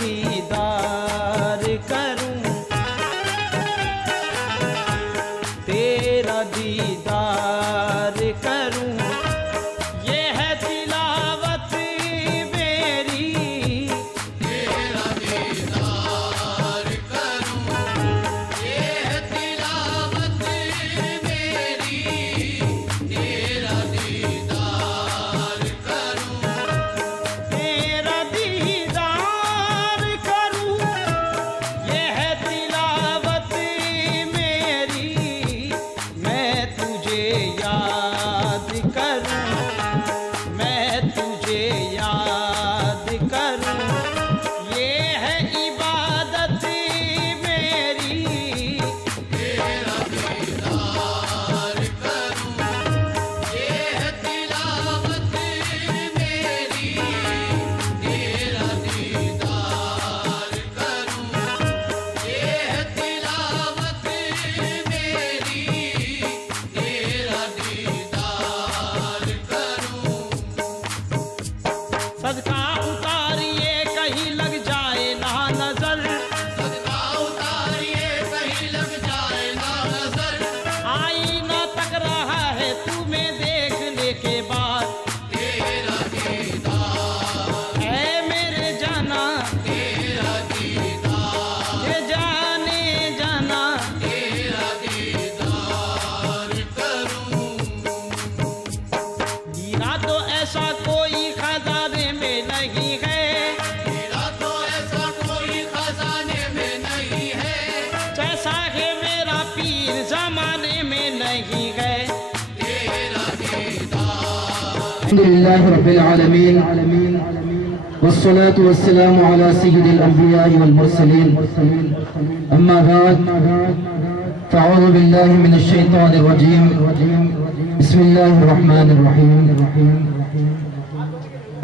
دیدار کروں، تیرا دیدار کروں، یہ ہے تلاوت میری، تیرا دیدار کروں، یہ ہے تلاوت میری، تیرا دیدار کروں، تیرا دیدار کروں، یہ ہے تلاوت میری، میں تجھے یاد کروں، میں تجھے یاد کروں، یہ ہے عبادت میری، تیرا دیدار کروں، یہ ہے تلاوت میری، تیرا دیدار کروں، یہ ہے تلاوت میری، تیرا دیدار کروں۔ صدقہ اتاریے کہیں لگ جائے نہ نظر، صدقہ اتاریے کہیں لگ جائے نہ نظر، آئینہ تک رہا ہے تمہیں دیکھنے کے بعد، تیرا دیدار، اے میرے جانا، تیرا دیدار، یہ جانے جانا، تیرا دیدار کروں۔ ہیرا تو ایسا کوئی خزانے میں نہیں ہے، میرا تو ایسا کوئی خزانے میں نہیں ہے، جیسا ہے میرا پیر زمانے میں نہیں ہے، تیرا دیدار، الحمد لله رب العالمين والصلاة والسلام على سيد الأنبياء والمرسلين أما بعد فأعوذ بالله من الشيطان الرجيم بسم الله الرحمن الرحيم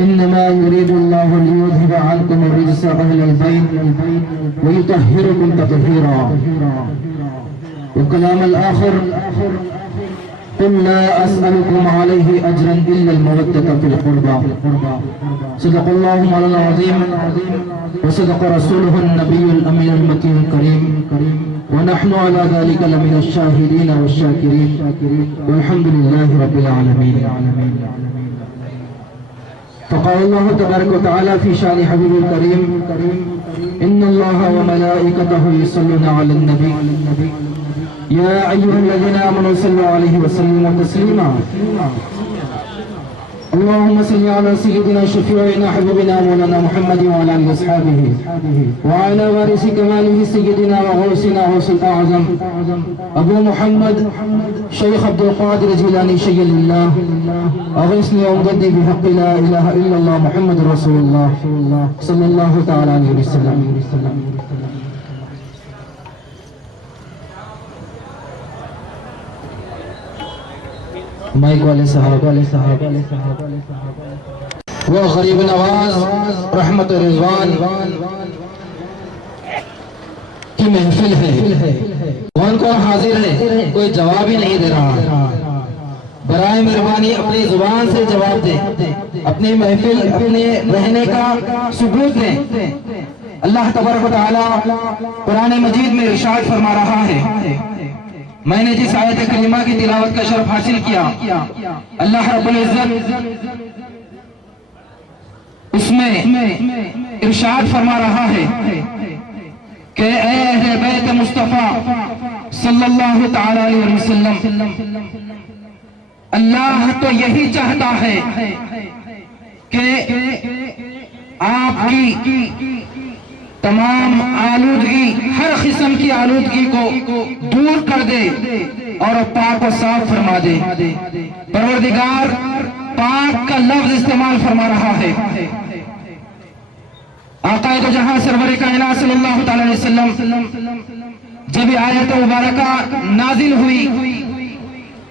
إنما يريد الله ليذهب عنكم الرجس أهل البيت ويطهركم تطهيرا وكلام الآخر قل لا أسألكم عليه أجرا إلا المودة في القربى صدق الله مولانا العظيم وصدق رسوله النبي الأمين المكي الكريم ونحن على ذلك لمن الشاهدين والشاكرين والحمد لله رب العالمين. فقال الله تبارك وتعالى في شأن حبيب الكريم إن الله وملائكته يصلون على النبي يا أيها الذين آمنوا صلوا عليه وسلموا تسليما اللهم صل على سيدنا شفيعنا حبيبنا مولانا محمد وعلى آله وأصحابه وعلى وارث كماله سيدنا وغوثنا غوث الأعظم أبو محمد شيخ عبد القادر الجيلاني شيخ الله أغثني وامددني بحق لا إله إلا الله محمد رسول الله صلى الله تعالى عليه وسلم. مائک والے صاحب وہ غریب نواز رحمت رضوان کی محفل ہے، کون کون حاضر ہے؟ کوئی جواب ہی نہیں دے رہا، برائے مہربانی اپنی زبان سے جواب دے، اپنی محفل اپنے رہنے کا ثبوت دیں۔ اللہ تبارک و تعالی قرآن مجید میں ارشاد فرما رہا ہے، میں نے جس آیت کریمہ کی تلاوت کا شرف حاصل کیا، اللہ رب العزت اس میں ارشاد فرما رہا ہے کہ اے اہل بیت مصطفیٰ صلی اللہ تعالی علیہ وسلم، اللہ تو یہی چاہتا ہے کہ آپ کی تمام آلودگی، ہر قسم کی آلودگی کو دور کر دے اور پاک و صاف فرما دے۔ پروردگار پاک کا لفظ استعمال فرما رہا ہے۔ آقا دو جہاں سرور کائنات صلی اللہ تعالی علیہ وسلم جب آیت مبارکہ نازل ہوئی،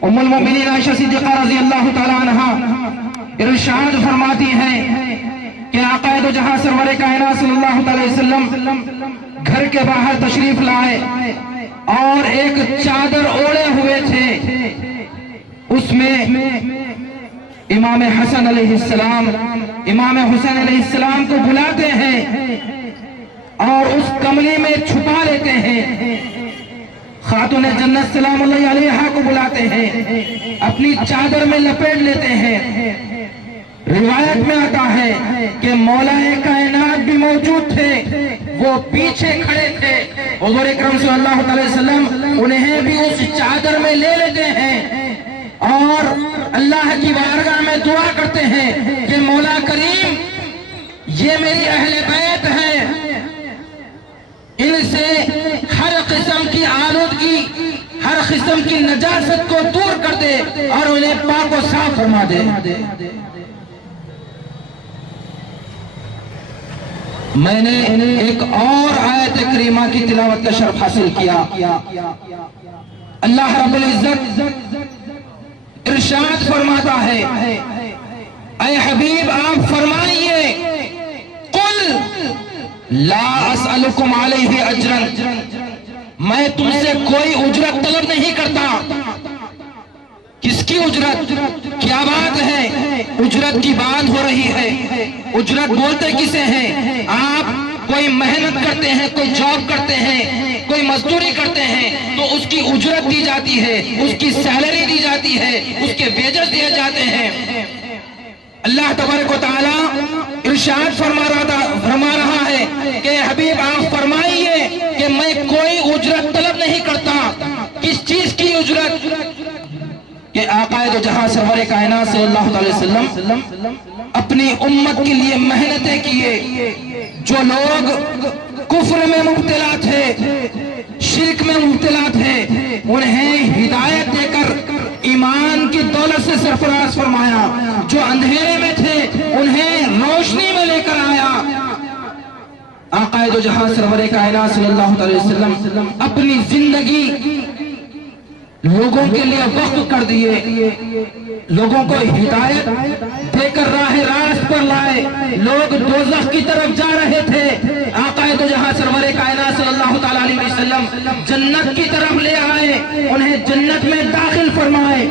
ام المؤمنین عائشہ صدیقہ رضی اللہ تعالی عنہا ارشاد فرماتی ہیں کہ آقا دو جہاں سرور کائنات صلی اللہ علیہ وسلم گھر کے باہر تشریف لائے اور ایک چادر اوڑے ہوئے تھے، اس میں امام حسن علیہ السلام امام حسین علیہ السلام کو بلاتے ہیں اور اس کملی میں چھپا لیتے ہیں. خاتون جنت سلام اللہ علیہا کو بلاتے ہیں, اپنی چادر میں لپیٹ لیتے ہیں. روایت میں آتا ہے کہ مولا کائنات بھی موجود تھے, وہ پیچھے کھڑے تھے. حضور اکرم صلی اللہ علیہ وسلم انہیں بھی اس چادر میں لے لیتے ہیں اور اللہ کی بارگاہ میں دعا کرتے ہیں کہ مولا کریم یہ میری اہل بیت ہے, ان سے ہر قسم کی آلودگی, ہر قسم کی نجاست کو دور کر دے اور انہیں پاک و صاف فرما دے. میں نے ایک اور آیت کریمہ کی تلاوت کا شرف حاصل کیا. اللہ رب العزت ارشاد فرماتا ہے, اے حبیب آپ فرمائیے, قل لا اسألکم علیہ اجرا, میں تم سے کوئی اجرت طلب نہیں کرتا. کس کی اجرت؟ کیا بات ہے, اجرت کی بات ہو رہی ہے. اجرت بولتے کسے ہیں؟ آپ کوئی محنت کرتے ہیں, کوئی جاب کرتے ہیں, کوئی مزدوری کرتے ہیں تو اس کی اجرت دی جاتی ہے, اس کی سیلری دی جاتی ہے, اس کے ویجز دیے جاتے ہیں. اللہ تبارک و تعالی ارشاد فرما رہا ہے کہ حبیب آپ فرمائیے کہ میں کوئی اجرت طلب نہیں کرتا. کس چیز کی اجرت؟ کہ آقا دو جہاں سرور کائنات صلی اللہ علیہ وسلم اپنی امت کے لیے محنتیں کیے. جو لوگ کفر میں مبتلا تھے, شرک میں مبتلا تھے, انہیں ہدایت دے کر ایمان کی دولت سے سرفراز فرمایا. جو اندھیرے میں تھے انہیں روشنی میں لے کر آیا. آقا دو جہاں سرور کائنات صلی اللہ علیہ وسلم اپنی زندگی لوگوں کے لیے وقف کر دیے, لوگوں کو ہدایت دے کر راہ راست پر لائے. لوگ دوزخ کی طرف جا رہے تھے, آقا دو جہاں سرور کائنات صلی اللہ علیہ وسلم جنت کی طرف لے آئے, انہیں جنت میں داخل فرمائے.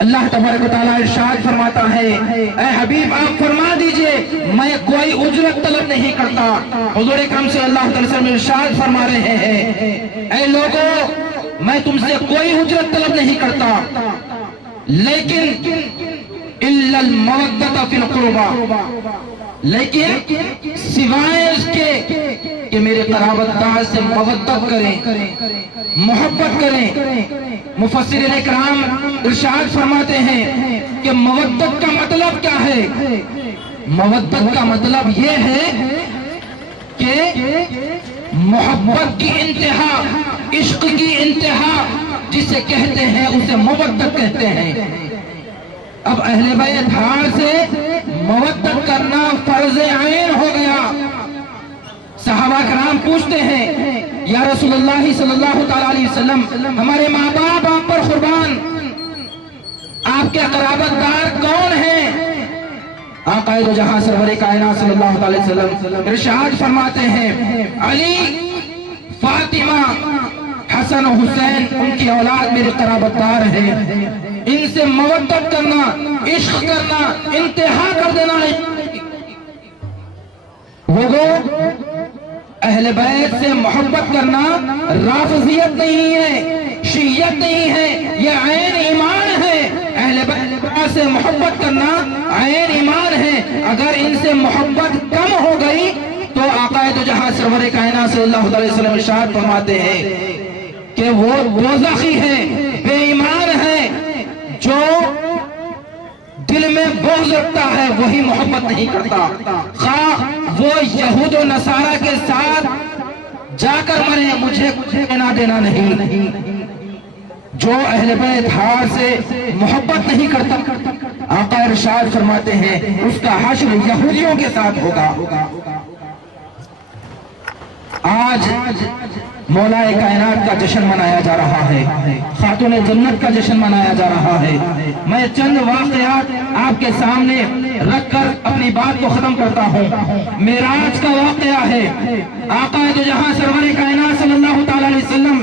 اللہ تبارک و تعالیٰ ارشاد فرماتا ہے, اے حبیب آپ فرما دیجئے میں کوئی اجرت طلب نہیں کرتا. حضور اکرم صلی اللہ علیہ وسلم ارشاد فرما رہے ہیں, اے لوگوں میں تم سے کوئی اجرت طلب نہیں کرتا, لیکن الا المودۃ فی القربى, لیکن سوائے اس کے کہ میرے قرابت دار سے مودت کریں, محبت کریں. مفسرین اکرام ارشاد فرماتے ہیں کہ مودت کا مطلب کیا ہے؟ مودت کا مطلب یہ ہے کہ محبت کی انتہا, عشق کی انتہا جسے کہتے ہیں اسے مودت کہتے ہیں. اب اہل بیت سے مودت کرنا فرض عین ہو گیا. صحابہ کرام پوچھتے ہیں, یا رسول اللہ صلی اللہ تعالیٰ علیہ وسلم ہمارے ماں باپ آپ پر قربان, آپ کے قرابت دار کون ہیں؟ آقا دو جہاں سرور کائنات صلی اللہ علیہ وسلم ارشاد فرماتے ہیں, علی, فاطمہ, حسن و حسین, ان کی اولاد میرے قرابت دار ہیں. ان سے مودت کرنا, عشق کرنا, انتہا کر دینا. لوگوں اہل بیت سے محبت کرنا رافضیت نہیں ہے, شیعت نہیں ہے, یہ عین ایمان ہے. اہل بیت سے محبت کرنا عین ایمان ہے. اگر ان سے محبت کم ہو گئی تو آقا دو جہاں سرور کائنات صلی اللہ علیہ وسلم ارشاد فرماتے ہیں کہ وہ دوزخی ہے, بے ایمان ہے. جو دل میں بغض رکھتا ہے وہی محبت نہیں کرتا, خواہ وہ یہود و نصارہ کے ساتھ جا کر مرے, مجھے لینا دینا نہیں. جو اہل بیت سے محبت نہیں کرتا, آقا ارشاد فرماتے ہیں اس کا حشر یہودیوں کے ساتھ ہوگا. آج مولا کائنات کا جشن منایا جا رہا ہے, خاتون جنت کا جشن منایا جا رہا ہے. میں چند واقعات آپ کے سامنے رکھ کر اپنی بات کو ختم کرتا ہوں. معراج کا واقعہ ہے. آقا دو جہاں سرور کائنات صلی اللہ تعالی علیہ وسلم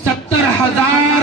70,000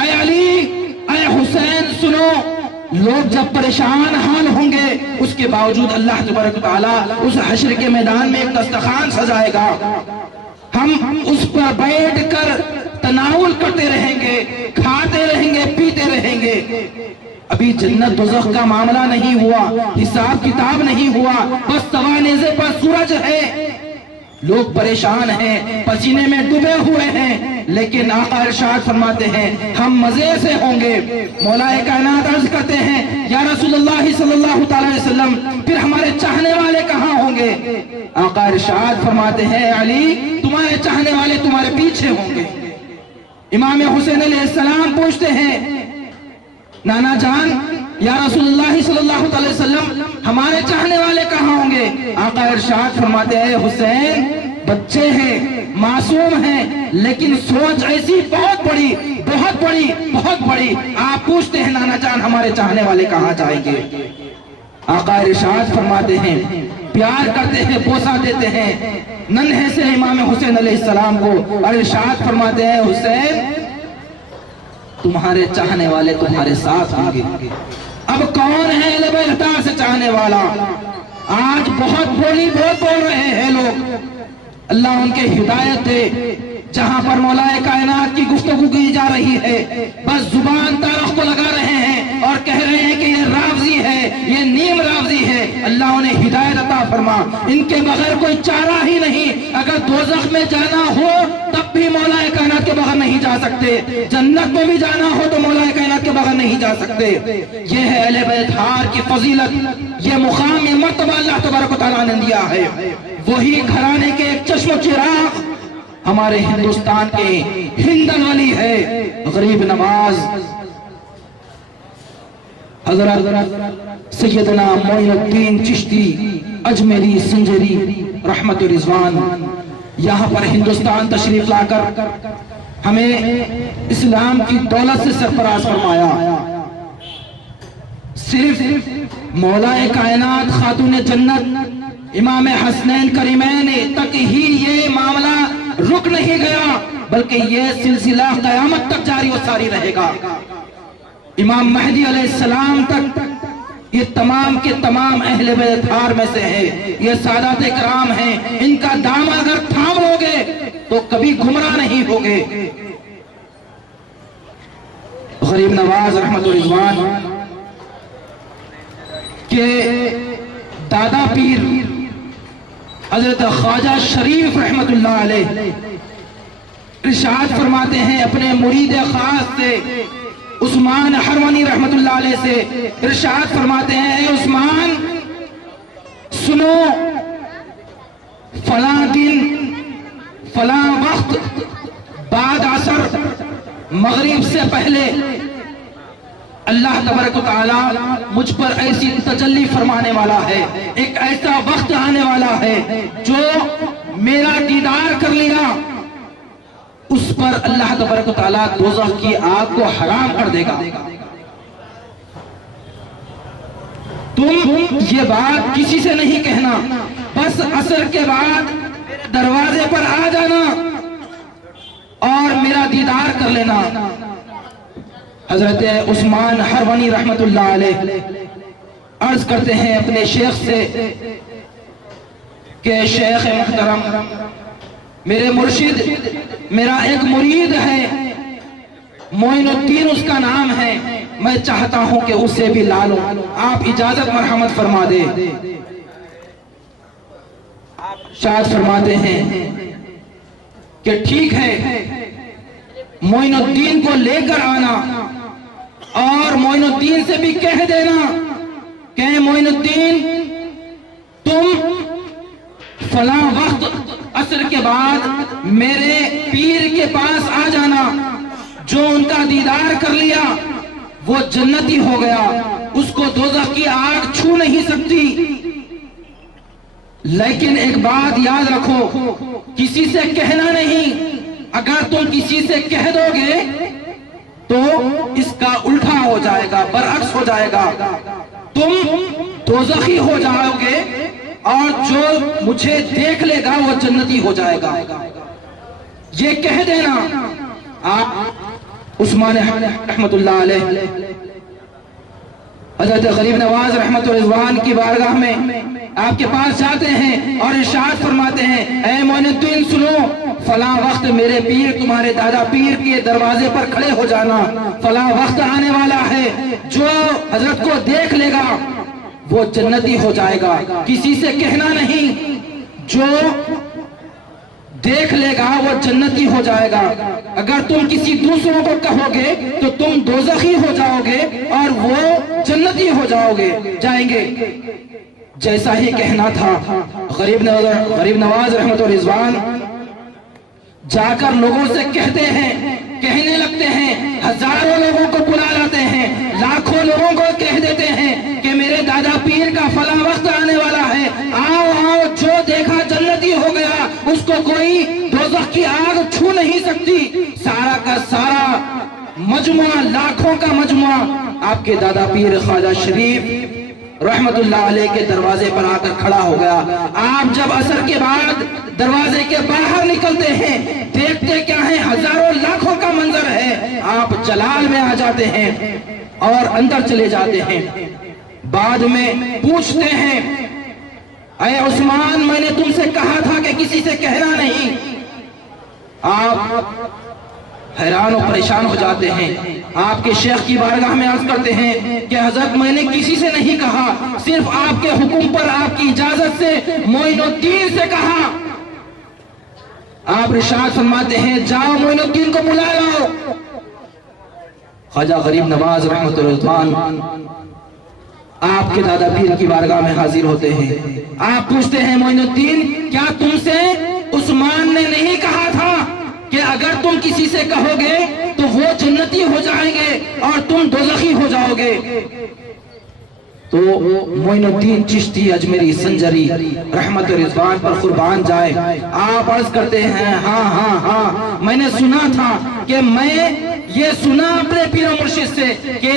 اے علی اے حسین سنو، لوگ جب پریشان حال ہوں گے اس کے باوجود اللہ تبارک و تعالیٰ اس حشر کے میدان میں ایک دسترخوان سجائے گا، ہم اس پر بیٹھ کر تناول کرتے رہیں گے، کھاتے رہیں گے، پیتے رہیں گے۔ ابھی جنت دوزخ کا معاملہ نہیں ہوا، حساب کتاب نہیں ہوا، بس توانیزے پر سورج ہے، لوگ پریشان ہیں، پسینے میں ڈوبے ہوئے ہیں، لیکن آقا ارشاد فرماتے ہیں ہم مزے سے ہوں گے۔ مولا کائنات عرض کرتے ہیں یا رسول اللہ صلی اللہ تعالی علیہ وسلم پھر ہمارے چاہنے والے کہاں ہوں گے؟ آقا ارشاد فرماتے ہیں علی تمہارے چاہنے والے تمہارے پیچھے ہوں گے۔ امام حسین علیہ السلام پوچھتے ہیں نانا جان یا رسول اللہ صلی اللہ علیہ وسلم ہمارے چاہنے والے کہاں ہوں گے؟ آقا ارشاد فرماتے ہیں حسین بچے ہیں، معصوم ہیں، لیکن سوچ ایسی بہت بڑی بہت بڑی بہت بڑی، آپ پوچھتے ہیں نانا جان ہمارے چاہنے والے کہاں جائیں گے؟ آقا ارشاد فرماتے ہیں پیار کرتے ہیں، بوسہ دیتے ہیں ننھے سے امام حسین علیہ السلام کو، اور ارشاد فرماتے ہیں حسین تمہارے چاہنے والے تمہارے ساتھ ہوں گے۔ اب کون ہے اہل بیت سے چاہنے والا؟ آج بہت بول رہے ہیں لوگ، اللہ ان کے ہدایت دے۔ جہاں پر مولا کائنات کی گفتگو کی جا رہی ہے بس زبان تارخ کو لگا رہے ہیں اور کہہ رہے ہیں کہ یہ رافضی ہے، یہ نیم رافضی ہے۔ اللہ انہیں ہدایت عطا فرما، ان کے بغیر کوئی چارہ ہی نہیں۔ اگر دوزخ میں جانا ہو تب بھی مولا کائنات کے بغیر نہیں جا سکتے، جنت میں بھی جانا ہو تو مولا کائنات کے بغیر نہیں جا سکتے۔ یہ ہے اہل بیت کی فضیلت، یہ مقام، یہ مرتبہ اللہ تبارک و تعالیٰ نے دیا ہے۔ وہی گھرانے کے ایک چشم و چراغ ہمارے ہندوستان کے ہندن والی ہے غریب نواز حضرت سیدنا معین الدین چشتی اجمیری سنجری رحمت رضوان یہاں پر ہندوستان تشریف لا کر ہمیں اسلام کی دولت سے سرفراز فرمایا۔ صرف مولا کائنات خاتون جنت امام حسنین کریمین تک ہی یہ معاملہ رک نہیں گیا، بلکہ یہ سلسلہ قیامت تک جاری و ساری رہے گا۔ امام مہدی علیہ السلام تک یہ تمام کے تمام اہل بیت میں سے ہے، یہ سادات کرام ہیں، ان کا دام اگر تھام لوگے تو کبھی گمراہ نہیں ہوگے۔ غریب نواز رحمت رضوان کے دادا پیر حضرت خواجہ شریف رحمت اللہ علیہ ارشاد فرماتے ہیں اپنے مرید خاص سے عثمان حرمانی رحمت اللہ علیہ سے ارشاد فرماتے ہیں اے عثمان سنو، فلاں دن فلاں وقت بعد عصر مغرب سے پہلے اللہ تبارک و تعالیٰ مجھ پر ایسی تجلی فرمانے والا ہے، ایک ایسا وقت آنے والا ہے جو میرا دیدار کر لیا اس پر اللہ تبارک و تعالیٰ دوزخ کی آگ کو حرام کر دے گا۔ تم یہ بات کسی سے نہیں کہنا، بس عصر کے بعد دروازے پر آ جانا اور میرا دیدار کر لینا۔ حضرت عثمان حرمانی رحمت اللہ علیہ عرض کرتے ہیں اپنے شیخ سے کہ شیخ محترم میرے مرشد، میرا ایک مرید ہے معین الدین اس کا نام ہے، میں چاہتا ہوں کہ اسے بھی لا لوں، آپ اجازت مرحمت فرما دے۔ شاید فرماتے ہیں کہ ٹھیک ہے، معین الدین کو لے کر آنا اور معین الدین سے بھی کہہ دینا کہ معین الدین تم فلاں وقت عصر کے بعد میرے پیر کے پاس آ جانا، جو ان کا دیدار کر لیا وہ جنتی ہو گیا، اس کو دوزخ کی آگ چھو نہیں سکتی۔ لیکن ایک بات یاد رکھو، کسی سے کہنا نہیں، اگر تم کسی سے کہہ دو گے تو اس کا الٹا ہو جائے گا، برعکس ہو جائے گا، تم دوزخی ہو جاؤ گے اور جو مجھے دیکھ لے گا وہ جنتی ہو جائے گا۔ یہ کہہ دینا آپ عثمان رحمت اللہ علیہ حضرت غریب نواز رحمت رضوان کی بارگاہ میں آپ کے پاس جاتے ہیں اور ارشاد فرماتے ہیں اے معین الدین سنو، فلاں وقت میرے پیر تمہارے دادا پیر کے دروازے پر کھڑے ہو جانا، فلاں وقت آنے والا ہے، جو حضرت کو دیکھ لے گا وہ جنتی ہو جائے گا، کسی سے کہنا نہیں، جو دیکھ لے گا وہ جنتی ہو جائے گا، اگر تم کسی دوسروں کو کہو گے تو تم دوزخی ہو جاؤ گے اور وہ جنتی ہو جائیں گے۔ جیسا ہی کہنا تھا غریب نواز رحمت رضوان جا کر لوگوں سے کہنے لگتے ہیں، ہزاروں لوگوں کو بلا لاتے ہیں، لاکھوں لوگوں کو کہہ دیتے ہیں کہ میرے دادا پیر کا فلاں وقت آنے والا ہے، آؤ آؤ، جو دیکھا جنتی ہو گیا، اس کو کوئی دوزخ کی آگ چھو نہیں سکتی۔ سارا کا سارا مجموعہ، لاکھوں کا مجموعہ آپ کے دادا پیر خواجہ شریف رحمت اللہ علیہ کے دروازے پر آ کر کھڑا ہو گیا۔ آپ جب عصر کے بعد دروازے کے باہر نکلتے ہیں، دیکھتے کیا ہے، ہزاروں لاکھوں کا منظر ہے، آپ جلال میں آ جاتے ہیں اور اندر چلے جاتے ہیں۔ بعد میں پوچھتے ہیں اے عثمان، میں نے تم سے کہا تھا کہ کسی سے کہنا نہیں۔ آپ حیران و پریشان ہو جاتے ہیں، آپ کے شیخ کی بارگاہ میں عرض کرتے ہیں کہ حضرت میں نے کسی سے نہیں کہا، صرف آپ کے حکم پر، آپ کی اجازت سے معین الدین سے کہا۔ آپ ارشاد فرماتے ہیں جاؤ معین الدین کو بلا لاؤ۔ خواجہ غریب نواز رحمت رضوان آپ کے دادا پیر کی بارگاہ میں حاضر ہوتے ہیں۔ آپ پوچھتے ہیں معین الدین، کیا تم سے عثمان نے نہیں کہا تھا کہ اگر تم کسی سے کہو گے تو وہ جنتی ہو جائیں گے اور تم دوزخی ہو جاؤ گے؟ تو معین الدین چشتی اجمیری سنجری رحمت رضوان پر قربان جائے، آپ عرض کرتے ہیں ہاں ہاں ہاں، میں نے سنا تھا کہ میں یہ سنا اپنے پیر و مرشد سے کہ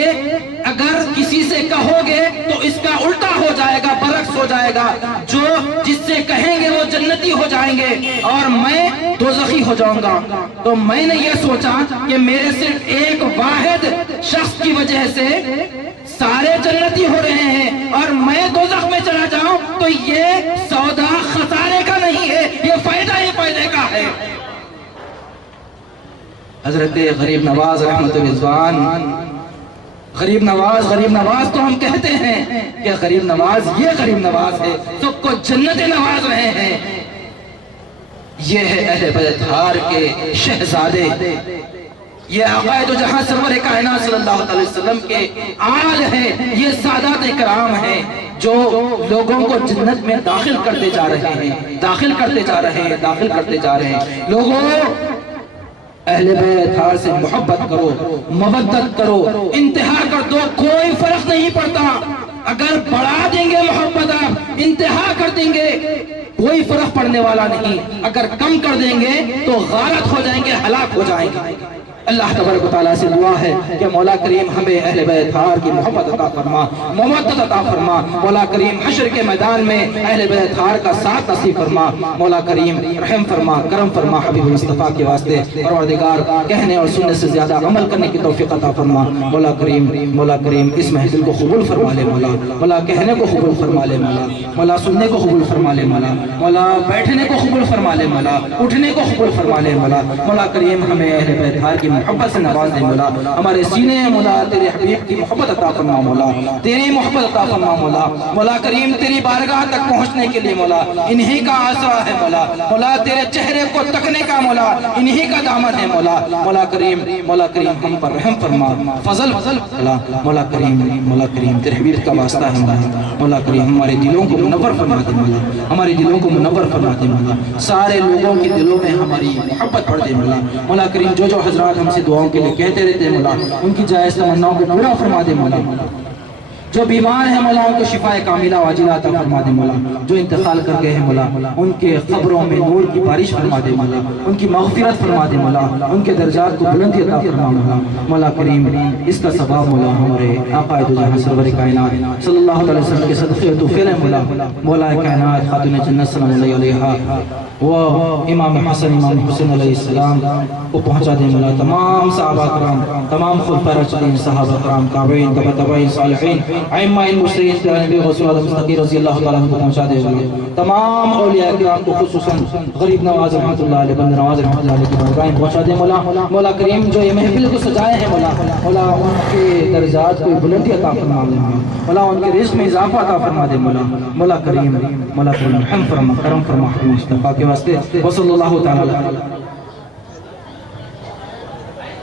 اگر کسی سے کہو گے تو اس کا الٹا ہو جائے گا، برعکس ہو جائے گا، جو جس سے کہیں گے وہ جنتی ہو جائیں گے اور میں دوزخی ہو جاؤں گا۔ تو میں نے یہ سوچا کہ میرے صرف ایک واحد شخص کی وجہ سے سارے جنتی ہو رہے ہیں اور میں دوزخ میں چلا جاؤں تو یہ سودا خسارے کا نہیں ہے، یہ فائدہ ہی فائدے کا ہے۔ حضرت غریب نواز رحمت رضوان، غریب نواز تو ہم کہتے ہیں کہ غریب نواز یہ غریب نواز ہے، سب کو جنت نواز رہے ہیں۔ یہ ہے اہل بیت ہار کے شہزادے، یہ آقا دو جہاں سرور کائنات صلی اللہ علیہ وسلم کے آل ہیں، یہ سادات کرام ہیں جو لوگوں کو جنت میں داخل کرتے جا رہے ہیں، داخل کرتے جا رہے ہیں۔ لوگوں اہل بیت ہار سے محبت کرو، مودت کرو، انتہا کر دو، کوئی فرق نہیں پڑتا۔ اگر بڑھا دیں گے محبت، آپ انتہا کر دیں گے، کوئی فرق پڑنے والا نہیں، اگر کم کر دیں گے تو غارت ہو جائیں گے، ہلاک ہو جائیں گے۔ اللہ تبارک و تعالیٰ سے دعا ہے کہ مولا کریم ہمیں اہل بیت ہار کی محبت عطا فرما، مودت عطا فرما۔ مولا کریم حشر کے میدان میں اہل بیت ہار کا ساتھ نصیب فرما۔ مولا کریم رحم فرما، کرم فرما حبیب مصطفیٰ کے واسطے، پروردگار کہنے اور سننے سے زیادہ عمل کرنے کی توفیق عطا فرما۔ مولا کریم اس محفل کو قبول فرما لے مولا، مولا کہنے کو قبول فرما لے مولا، مولا سننے کو قبول فرما لے مولا، مولا بیٹھنے کو قبول فرما لے مولا، اٹھنے کو قبول فرما لے مولا۔ مولا کریم ہمیں اہل بیت ہار کی محبت سے نواز دے مولا، ہمارے سینے مولا تیرے حبیب کی محبت عطا فرما مولا، تیری محبت عطا فرما مولا۔ مولا کریم تیری بارگاہ تک پہنچنے کے لیے مولا انہی کا آسرا ہے مولا، مولا تیرے چہرے کو تکنے کا مولا انہی کا دامن ہے مولا۔ مولا کریم ہم پر رحم فرما، فضل مولا کریم تیرے حبیب کا واسطہ ہے مولا۔ مولا کریم ہمارے دلوں کو منور فرما دے مولا، ہمارے دلوں کو منور فرما دے مولا، سارے لوگوں کے دلوں میں ہماری محبت بڑھ دے مولا۔ مولا کریم جو حضرات ہم سے دعاؤں کے لیے کہتے رہتے ہیں مولا، ان کی جائز تمناؤں کو پورا فرما دے مولا۔ جو بیمار ہیں مولا ان کو شفا کاملہ واجلہ عطا فرما دے مولا، جو انتقال کر گئے ہیں مولا ان کے قبروں میں نور کی بارش فرما دے مولا، ان کی مغفرت فرما دے مولا، ان کے درجات کو بلندی عطا فرما مولا، مولا کریم اس کا ثواب مولا ہمارے آقا دو جہاں سرور کائنات صلی اللہ علیہ وسلم کے صدقے تو فعل مولا، مولا کائنات خاتون جنت سلام اللہ علیہا وہ امام حسن امام حسین علیہ السلام کو پہنچا دے مولا، تمام صحابہ کرام، تمام خلفائے راشدین، صحابہ کرام، تابعین، تبع تابعین، صالحین، ائمہ المرسلین کے نبی رسول اللہ مصطفی رضی اللہ تعالیٰ عنہ کو پہنچا دے مولا، تمام اولیاء کرام کو خصوصاً غریب نواز رحمۃ اللہ علیہ، بند نواز رحمۃ اللہ علیہ کی برکات پہنچا دے مولا، مولا کریم جو یہ محفل کو سجائے ہیں مولا، مولا ان کے درجات کو بلندی عطا فرما دے مولا، ان کے رزق میں اضافہ عطا فرما دے مولا، مولا کریم رحم فرما، کرم فرما مصطفیٰ کے واسطے، وصلی اللہ تعالی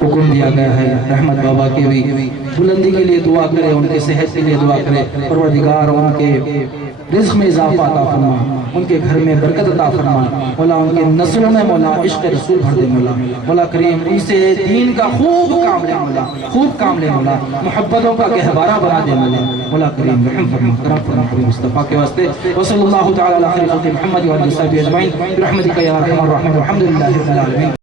حکم دیا گیا ہے رحمت بابا کی بھی بلندی کے لیے دعا کرے، ان کے صحت کے لیے دعا کرے، پروردگار ان کے رزق میں اضافہ عطا فرما، ان کے گھر میں برکت عطا فرما مولا، ان کے نسلوں میں مولا عشق رسول بھر دے مولا، مولا کریم ان سے دین کا خوب کام لے مولا، خوب کام لے مولا، محبتوں کا گہوارہ بنا دے مولا، مولا کریم رحم فرما، کرم فرما مصطفیٰ کے واسطے، وصلی اللہ تعالی علی خیر خلق محمد و علی صحبہ اجمعین برحمتک یا ارحم الراحمین، الحمدللہ رب العالمین۔